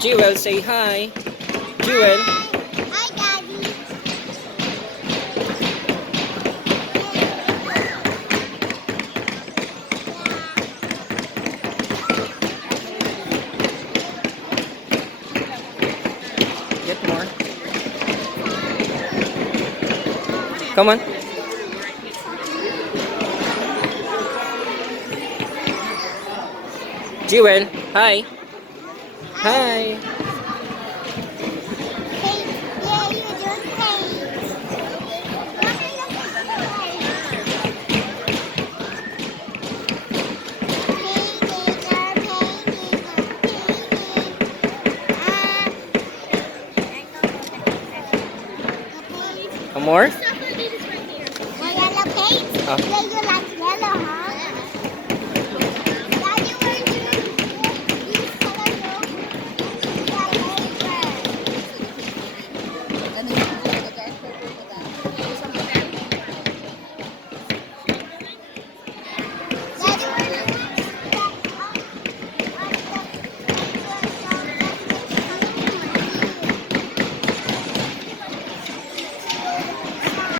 Jewel, say hi. Jewel. Hi, Daddy. Get more. Come on. Jewel, hi. Hi. Paint. Yeah, you don't paint. Some more? Yellow paint? Ah. Yeah,